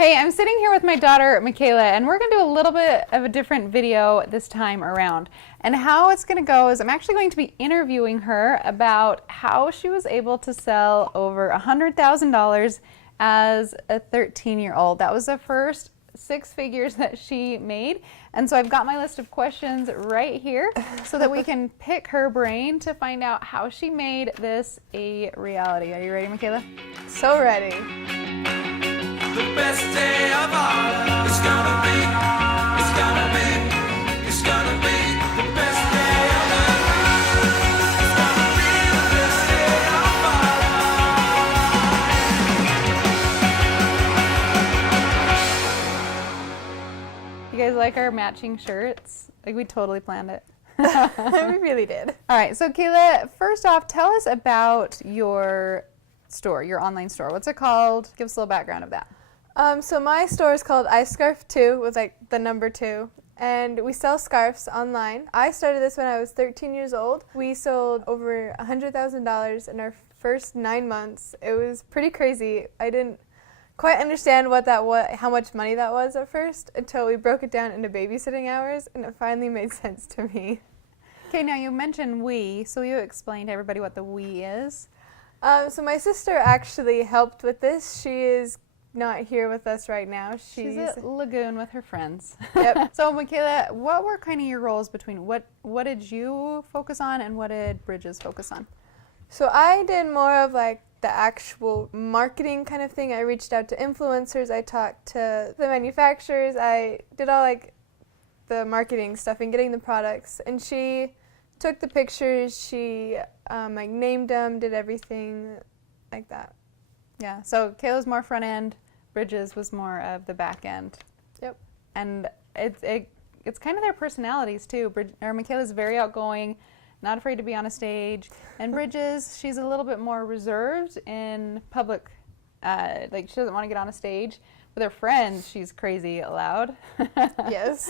Hey, I'm sitting here with my daughter, Michaela, and we're going to do a little bit of a different video this time around. And how it's going to go is I'm actually going to be interviewing her about how she was able to sell over $100,000 as a 13-year-old. That was the first 6 figures that she made. And so I've got my list of questions right here so that we can pick her brain to find out how she made this a reality. Are you ready, Michaela? So ready. The best day of all, it's gonna be the best day of our lives. It's gonna be the best day of our You guys like our matching shirts? Like, we totally planned it. We really did. All right, so Kayla, first off, tell us about your store, your online store. What's it called? Give us a little background of that. So my store is called iScarf2 with like the number 2, and we sell scarves online. I started this when I was 13 years old. We sold over $100,000 in our first 9 months. It was pretty crazy. I didn't quite understand what that was, how much money that was at first, until we broke it down into babysitting hours, and it finally made sense to me. Okay, now you mentioned we, so you explain to everybody what the we is. So my sister actually helped with this. She is not here with us right now. She's at Lagoon with her friends. Yep. So Michaela, what were kind of your roles between what did you focus on and what did Bridges focus on? So I did more of like the actual marketing kind of thing. I reached out to influencers. I talked to the manufacturers. I did all like the marketing stuff and getting the products. And she took the pictures. She like named them, did everything like that. Yeah, so Kayla's more front end, Bridges was more of the back end. Yep. And it's kind of their personalities too. Michaela's very outgoing, not afraid to be on a stage. And Bridges, she's a little bit more reserved in public. Like, she doesn't want to get on a stage. With her friends, she's crazy loud. Yes.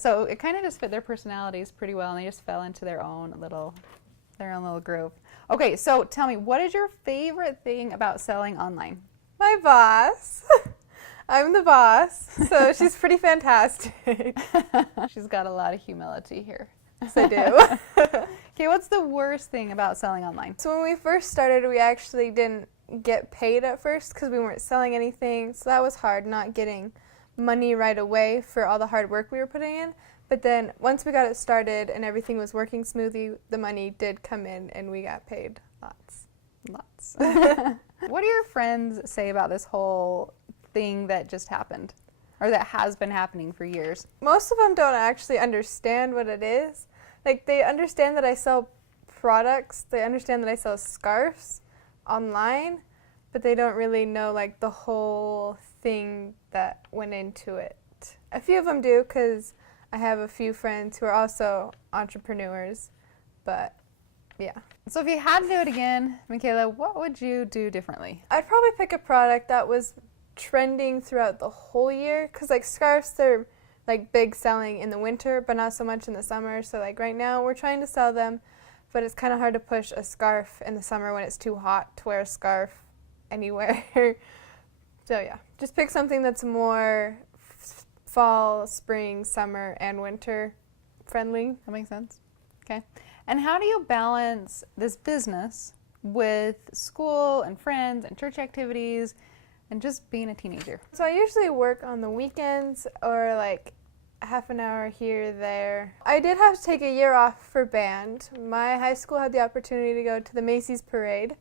So it kind of just fit their personalities pretty well, and they just fell into their own little groove. Okay, so tell me, what is your favorite thing about selling online? My boss. I'm the boss, so she's pretty fantastic. She's got a lot of humility here. Yes, I do. Okay, what's the worst thing about selling online? So when we first started, we actually didn't get paid at first because we weren't selling anything. So that was hard, not getting money right away for all the hard work we were putting in. But then once we got it started and everything was working smoothly, the money did come in and we got paid lots. What do your friends say about this whole thing that just happened, or that has been happening for years? Most of them don't actually understand what it is. Like, they understand that I sell products, they understand that I sell scarves online, but they don't really know like the whole thing that went into it. A few of them do, because I have a few friends who are also entrepreneurs, but yeah. So if you had to do it again, Michaela, what would you do differently? I'd probably pick a product that was trending throughout the whole year, because like scarves, they're like big selling in the winter, but not so much in the summer. So like right now we're trying to sell them, but it's kind of hard to push a scarf in the summer when it's too hot to wear a scarf anywhere. So yeah, just pick something that's more fall, spring, summer, and winter friendly. That makes sense. Okay. And how do you balance this business with school and friends and church activities and just being a teenager? So I usually work on the weekends or like half an hour here or there. I did have to take a year off for band. My high school had the opportunity to go to the Macy's parade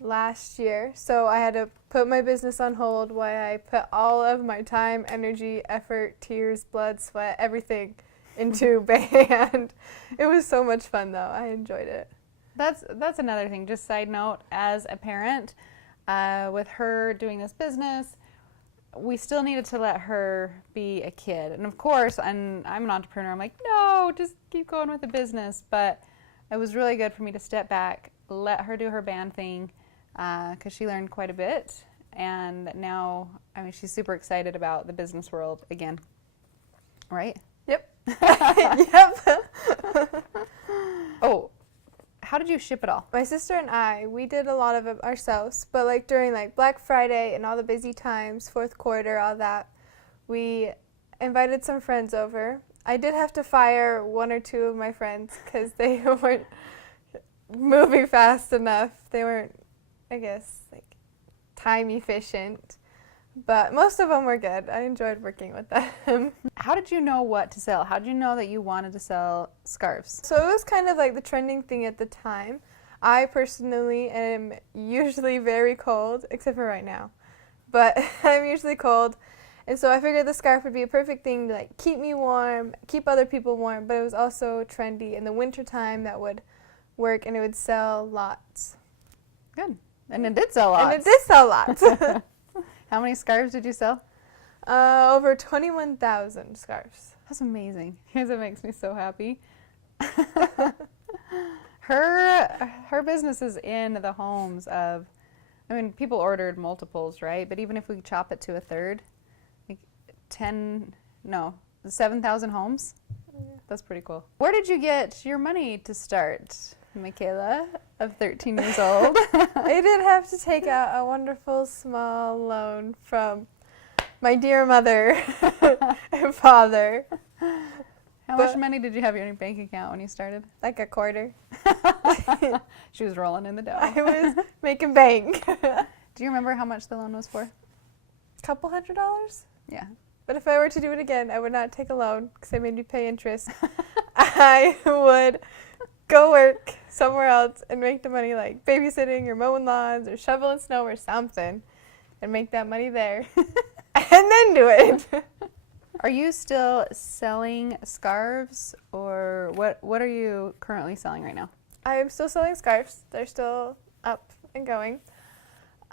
last year, so I had to put my business on hold while I put all of my time, energy, effort, tears, blood, sweat, everything into band. It was so much fun though. I enjoyed it. That's another thing. Just side note, as a parent, with her doing this business, we still needed to let her be a kid. And of course, I'm an entrepreneur. I'm like, no, just keep going with the business. But it was really good for me to step back, let her do her band thing, because she learned quite a bit. And now, I mean, she's super excited about the business world again. Right? Yep. Yep. Oh, how did you ship it all? My sister and I, we did a lot of it ourselves, but like during like Black Friday and all the busy times, fourth quarter, all that, we invited some friends over. I did have to fire one or two of my friends because they weren't moving fast enough. They weren't, I guess, like time efficient. But most of them were good. I enjoyed working with them. How did you know what to sell? How did you know that you wanted to sell scarves? So it was kind of like the trending thing at the time. I personally am usually very cold, except for right now. But I'm usually cold. And so I figured the scarf would be a perfect thing to like keep me warm, keep other people warm, but it was also trendy in the wintertime that would work and it would sell lots. Good. And it did sell lots. And it did sell lots. How many scarves did you sell? Over 21,000 scarves. That's amazing. Because it makes me so happy. Her business is in the homes of, I mean, people ordered multiples, right? But even if we chop it to a third, like 7,000 homes. Yeah. That's pretty cool. Where did you get your money to start, Michaela, of 13 years old? I did have to take out a wonderful small loan from my dear mother and father. How much money did you have in your bank account when you started? Like a quarter. She was rolling in the dough. I was making bank. Do you remember how much the loan was for? Couple $100. Yeah. But if I were to do it again, I would not take a loan because they made me pay interest. I would go work somewhere else and make the money like babysitting or mowing lawns or shoveling snow or something and make that money there and then do it. Are you still selling scarves, or what are you currently selling right now? I am still selling scarves. They're still up and going.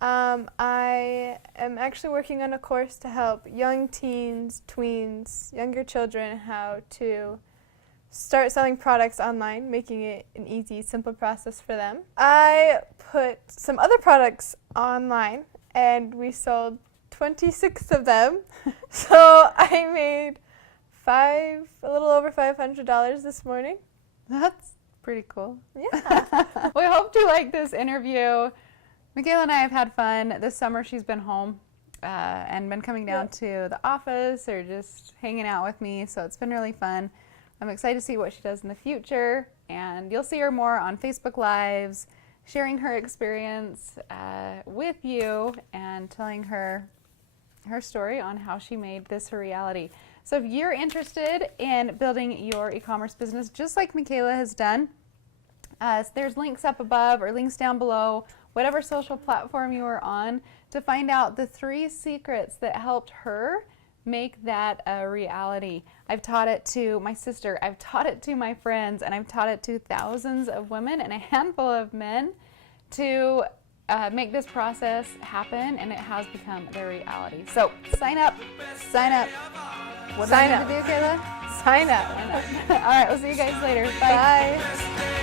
I am actually working on a course to help young teens, tweens, younger children how to start selling products online, making it an easy, simple process for them. I put some other products online and we sold 26 of them. So I made a little over $500 this morning. That's pretty cool. Yeah. We hope you like this interview. Michaela and I have had fun. This summer she's been home and been coming down to the office or just hanging out with me, so it's been really fun. I'm excited to see what she does in the future, and you'll see her more on Facebook Lives, sharing her experience with you and telling her story on how she made this her reality. So if you're interested in building your e-commerce business just like Michaela has done, there's links up above or links down below, whatever social platform you are on, to find out the 3 secrets that helped her make that a reality. I've taught it to my sister, I've taught it to my friends, and I've taught it to thousands of women and a handful of men to make this process happen, and it has become their reality. So sign up. What do I need to do, Kayla? Sign up. All right, we'll see you guys later. Bye. Bye.